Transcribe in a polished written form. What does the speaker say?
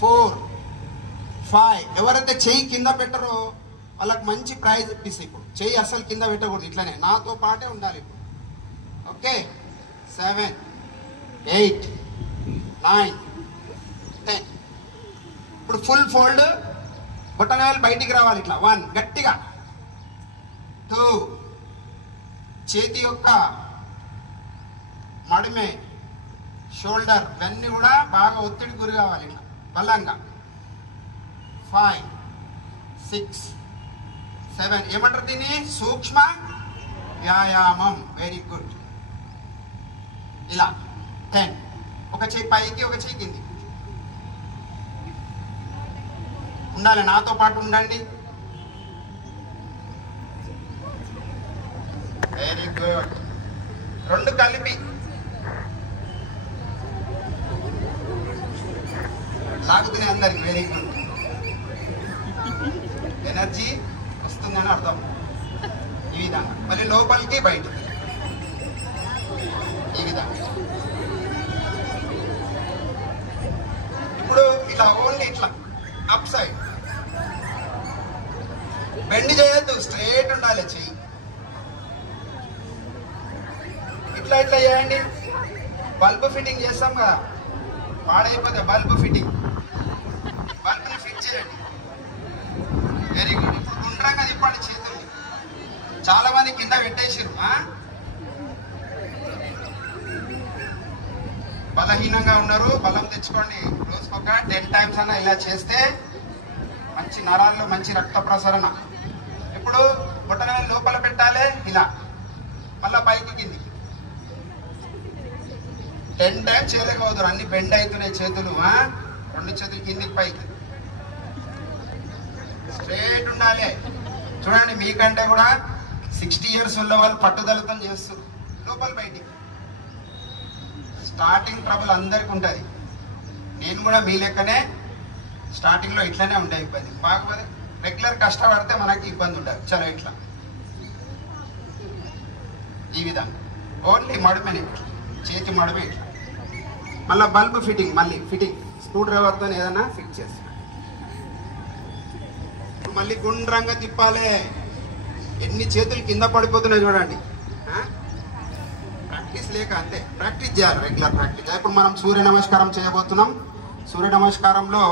4 5. ఎవరైతే చెయ్యి కింద పెట్టరో వాళ్ళకి మంచి ప్రైజ్ ఇప్పిస్తాయి. ఇప్పుడు చెయ్యి అసలు కింద పెట్టకూడదు, ఇట్లానే నాతో పాటే ఉండాలి ఇప్పుడు. ఓకే 7 8 9 10. ఇప్పుడు ఫుల్ ఫోల్డ్ బొటన వేలు బయటికి రావాలి ఇట్లా. 1 గట్టిగా. 2 చేతి యొక్క మడిమే షోల్డర్ ఇవన్నీ కూడా బాగా ఒత్తిడి గురి కావాలి ఇట్లా బలంగా. 5 6 7. ఏమంటారు దీన్ని? సూక్ష్మ వ్యాయామం. Very good. ఇలా 10. ఒక చెయ్యి పైకి ఒక చెయ్యి కింది ఉండాలి, నాతో పాటు ఉండండి. Very good. 2 కలిపి లాగుతున్నాయి అందరికి. Very good. ఎనర్జీ వస్తుందని అర్థం. ఈ విధంగా మళ్ళీ లోపలికి బయటకి ఈ విధంగా. ఇప్పుడు ఇట్లా ఓన్లీ ఇట్లా అప్ సైడ్ బెండ్ చేయొద్దు, స్ట్రేట్ ఉండాలి చెయ్యి. ఇట్లా ఇట్లా చేయండి. బల్బ్ ఫిట్టింగ్ చేస్తాం కదా, పాడైపోతే బల్బ్ ఫిట్టింగ్, బల్బ్ని ఫిట్ చేయండి. Very good. ఇప్పుడు గుండ్రంగా తిప్పండి చేతులు. చాలా మంది కింద పెట్టేసారు, బలహీనంగా ఉన్నారు. బలం తెచ్చుకోండి. రోజుకొక 10 times అన్నా ఇలా చేస్తే మంచి నరాల్లో మంచి రక్త ప్రసరణ. ఇప్పుడు బొటన లోపల పెట్టాలి ఇలా, మళ్ళా పైకి కిందికి. 10 times చేయలేకపోతారు, అన్ని బెండ్ అవుతున్నాయి చేతులు. 2 చేతులు కిందికి పైకి స్ట్రేట్ ఉండాలి. చూడండి, మీకంటే కూడా 60 years ఉన్న వాళ్ళు పట్టుదలతో చేస్తారు. లోపల బయటికి. స్టార్టింగ్ ట్రబుల్ అందరికి ఉంటుంది. నేను కూడా మీ లెక్కనే స్టార్టింగ్లో ఇట్లానే ఉండే ఇబ్బంది. కాకపోతే రెగ్యులర్ కష్టపడితే మనకి ఇబ్బంది ఉండదు. చలో ఇట్లా ఈ విధంగా ఓన్లీ మడుమని చేతి మడుమే ఇట్లా. మళ్ళీ బల్బ్ ఫిట్టింగ్, మళ్ళీ ఫిట్టింగ్ స్క్రూ డ్రైవర్తో ఏదైనా ఫిట్ చేస్తాను. మళ్ళీ గుండ్రంగా తిప్పాలి. ఎన్ని చేతులు కింద పడిపోతున్నాయి చూడండి. ప్రాక్టీస్ లేక అంతే. ప్రాక్టీస్ చేయాలి, రెగ్యులర్ ప్రాక్టీస్. ఇప్పుడు మనం సూర్య నమస్కారం చేయబోతున్నాం. సూర్య నమస్కారంలో